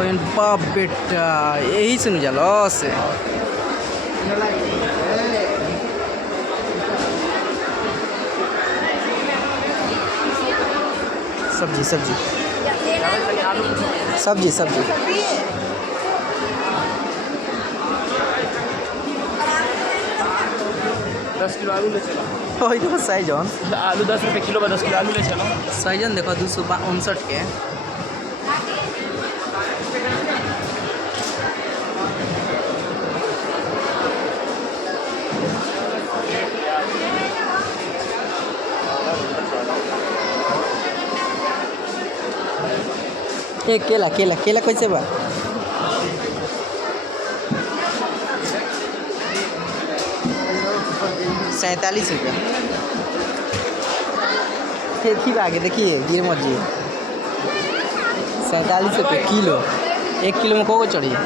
बाप बेटा यही सुन जा लॉस सब्जी सब्जी सब्जी सब्जी 10 किलो आलू ले चलो। वही तो साइजन आलू 10 रुपये किलो 10 किलो आलू ले चलो। साइजन देखो 259 के एक केला केला केला कैसे बा 47 रुपया देखिए आगे देखिए गिर मत जी 47 रुपये किलो 1 किलो में को चढ़िए